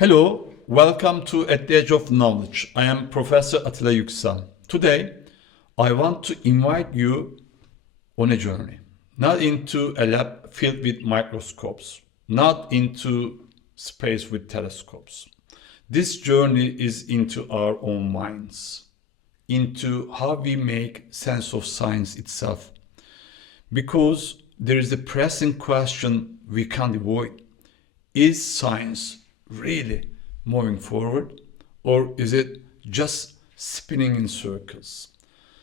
Hello, welcome to At the Edge of Knowledge. I am Professor Atila Yüksel. Today, I want to invite you on a journey, not into a lab filled with microscopes, not into space with telescopes. This journey is into our own minds, into how we make sense of science itself. Because there is a pressing question we can't avoid. Is science really moving forward, or is it just spinning in circles?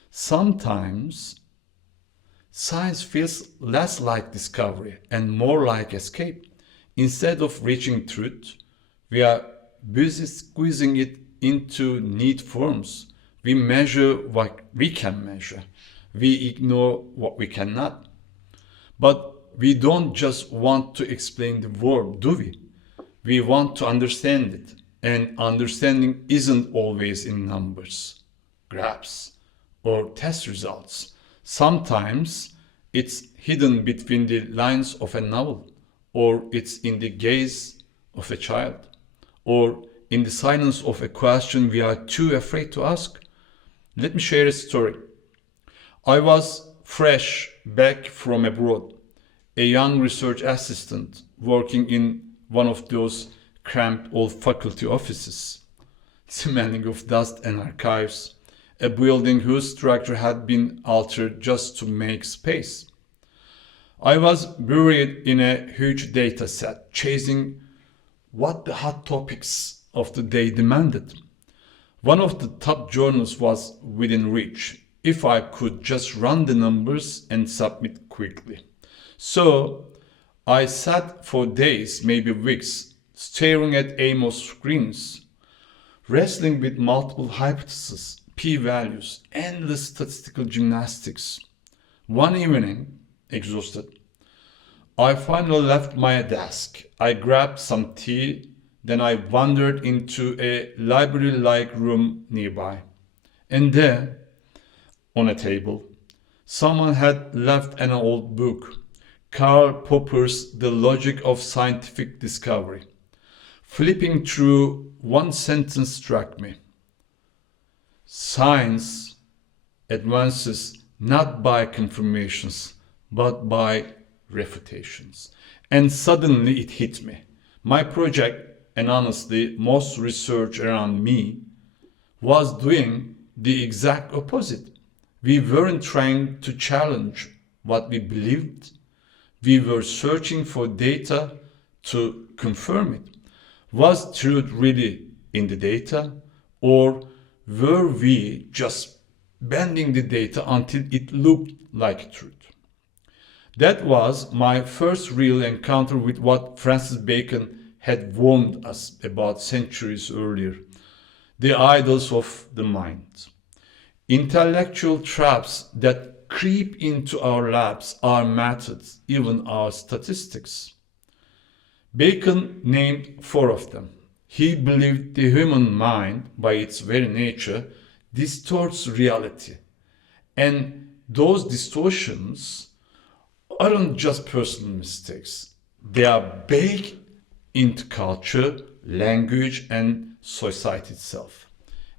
Sometimes science feels less like discovery and more like escape. Instead of reaching truth, we are busy squeezing it into neat forms. We measure what we can measure. We ignore what we cannot. But we don't just want to explain the world, do we? We want to understand it, and understanding isn't always in numbers, graphs, or test results. Sometimes it's hidden between the lines of a novel, or it's in the gaze of a child, or in the silence of a question we are too afraid to ask. Let me share a story. I was fresh back from abroad, a young research assistant working in one of those cramped old faculty offices, smelling of dust and archives, a building whose structure had been altered just to make space. I was buried in a huge data set, chasing what the hot topics of the day demanded. One of the top journals was within reach, if I could just run the numbers and submit quickly. So I sat for days, maybe weeks, staring at aimless screens, wrestling with multiple hypotheses, p-values, endless statistical gymnastics. One evening, exhausted, I finally left my desk. I grabbed some tea, then I wandered into a library-like room nearby. And there, on a table, someone had left an old book, Karl Popper's The Logic of Scientific Discovery. Flipping through, one sentence struck me. Science advances not by confirmations, but by refutations. And suddenly it hit me. My project, and honestly most research around me, was doing the exact opposite. We weren't trying to challenge what we believed. We were searching for data to confirm it. Was truth really in the data, or were we just bending the data until it looked like truth? That was my first real encounter with what Francis Bacon had warned us about centuries earlier, the idols of the mind. Intellectual traps that creep into our labs, our methods, even our statistics. Bacon named 4 of them. He believed the human mind, by its very nature, distorts reality. And those distortions aren't just personal mistakes. They are baked into culture, language, and society itself.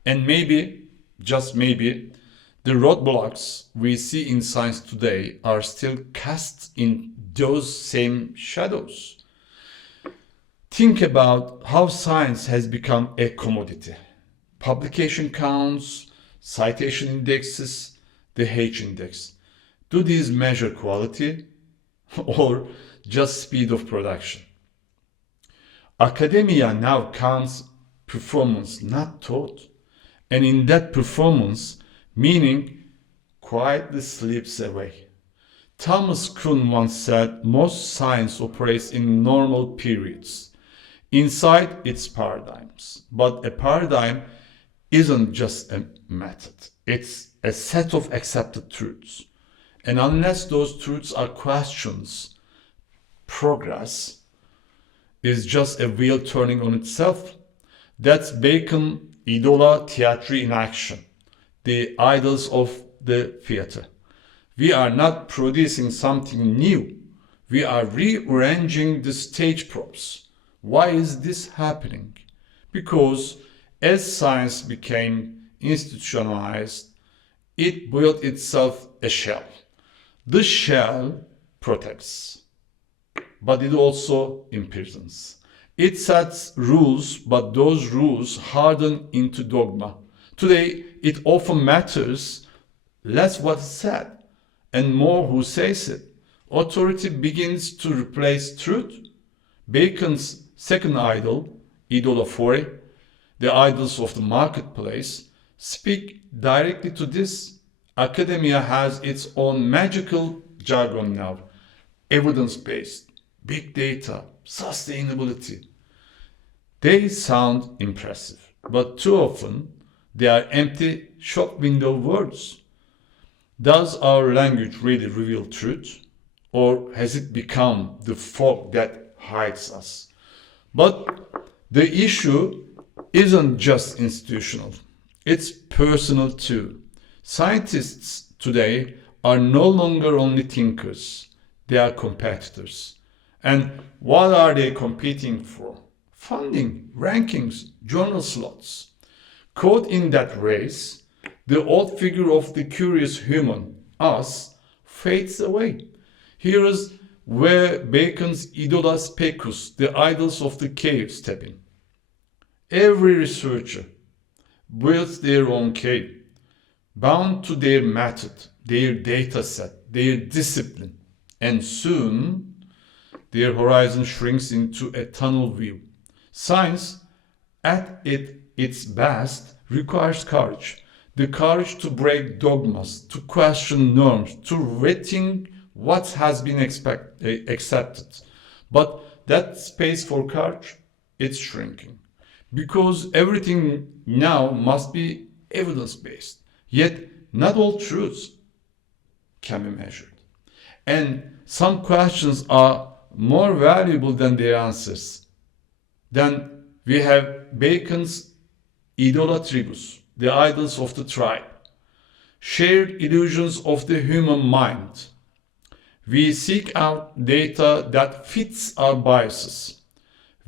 And maybe, just maybe, the roadblocks we see in science today are still cast in those same shadows. Think about how science has become a commodity. Publication counts, citation indexes, the H index. Do these measure quality or just speed of production? Academia now counts performance, not thought. And in that performance, meaning quietly slips away. Thomas Kuhn once said most science operates in normal periods, inside its paradigms. But a paradigm isn't just a method, it's a set of accepted truths. And unless those truths are questions, progress is just a wheel turning on itself. That's Bacon, Idola, Theatri in action. The idols of the theater. We are not producing something new. We are rearranging the stage props. Why is this happening? because as science became institutionalized, it built itself a shell. The shell protects, but it also imprisons. It sets rules, but those rules harden into dogma. Today, it often matters less what is said and more who says it. Authority begins to replace truth. Bacon's second idol, Idola Fori, the idols of the marketplace, speak directly to this. Academia has its own magical jargon now. Evidence-based, big data, sustainability. They sound impressive, but too often they are empty shop window words. Does our language really reveal truth? Or has it become the fog that hides us? But the issue isn't just institutional, it's personal too. Scientists today are no longer only thinkers, they are competitors. And what are they competing for? Funding, rankings, journal slots. Caught in that race, the old figure of the curious human, us, fades away. Here is where Bacon's Idola Specus, the idols of the cave, step in. Every researcher builds their own cave, bound to their method, their data set, their discipline, and soon their horizon shrinks into a tunnel view. Science, at its best, requires courage. The courage to break dogmas, to question norms, to rethink what has been accepted. But that space for courage, it's shrinking. Because everything now must be evidence-based. Yet not all truths can be measured. And some questions are more valuable than their answers. Then we have Bacon's Idola Tribus, the idols of the tribe, shared illusions of the human mind. We seek out data that fits our biases.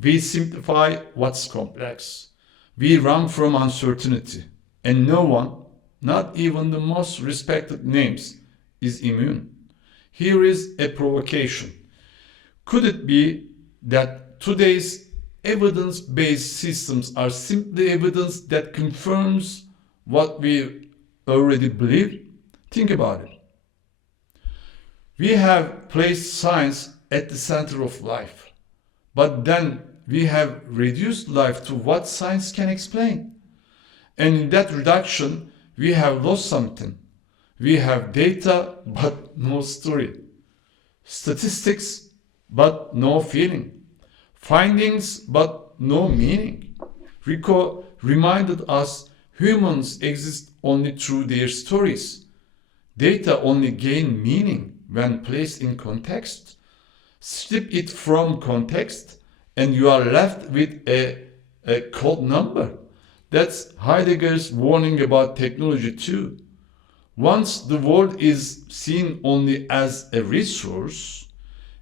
We simplify what's complex. We run from uncertainty. And no one, not even the most respected names, is immune. Here is a provocation. Could it be that today's evidence-based systems are simply evidence that confirms what we already believe? Think about it. We have placed science at the center of life, but then we have reduced life to what science can explain. And in that reduction, we have lost something. We have data, but no story. Statistics, but no feeling. Findings, but no meaning. Ricoeur reminded us humans exist only through their stories. Data only gain meaning when placed in context. Strip it from context and you are left with a cold number. That's Heidegger's warning about technology too. Once the world is seen only as a resource,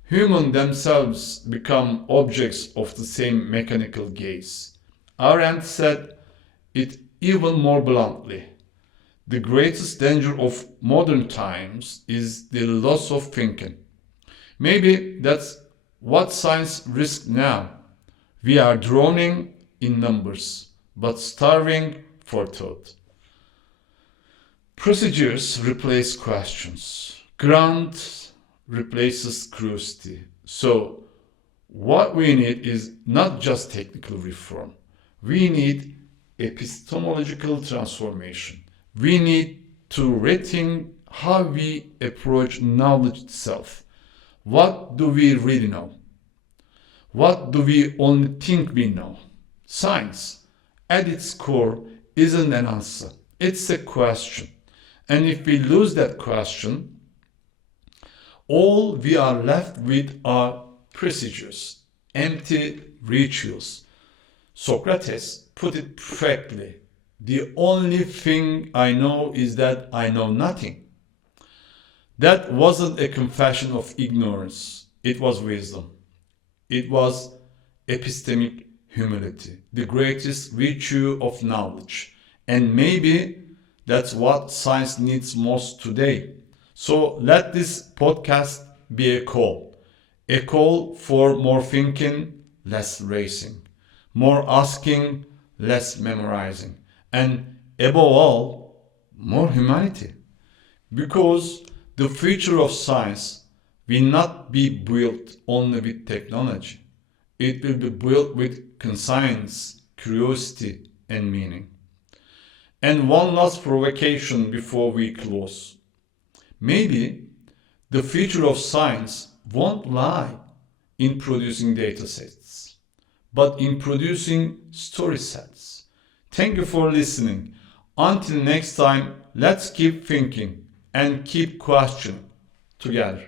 humans themselves become objects of the same mechanical gaze. Arendt said it even more bluntly. The greatest danger of modern times is the loss of thinking. Maybe that's what science risks now. We are drowning in numbers, but starving for thought. Procedures replace questions. Grant replaces curiosity. So, what we need is not just technical reform. We need epistemological transformation. We need to rethink how we approach knowledge itself. What do we really know? What do we only think we know? Science, at its core, isn't an answer. It's a question. And if we lose that question, all we are left with are procedures, empty rituals. Socrates put it perfectly. The only thing I know is that I know nothing. That wasn't a confession of ignorance. It was wisdom. It was epistemic humility, the greatest virtue of knowledge. And maybe that's what science needs most today. So let this podcast be a call for more thinking, less racing, more asking, less memorizing, and above all, more humanity. Because the future of science will not be built only with technology. It will be built with conscience, curiosity, and meaning. And one last provocation before we close. Maybe the future of science won't lie in producing datasets, but in producing story sets. Thank you for listening. Until next time, let's keep thinking and keep questioning together.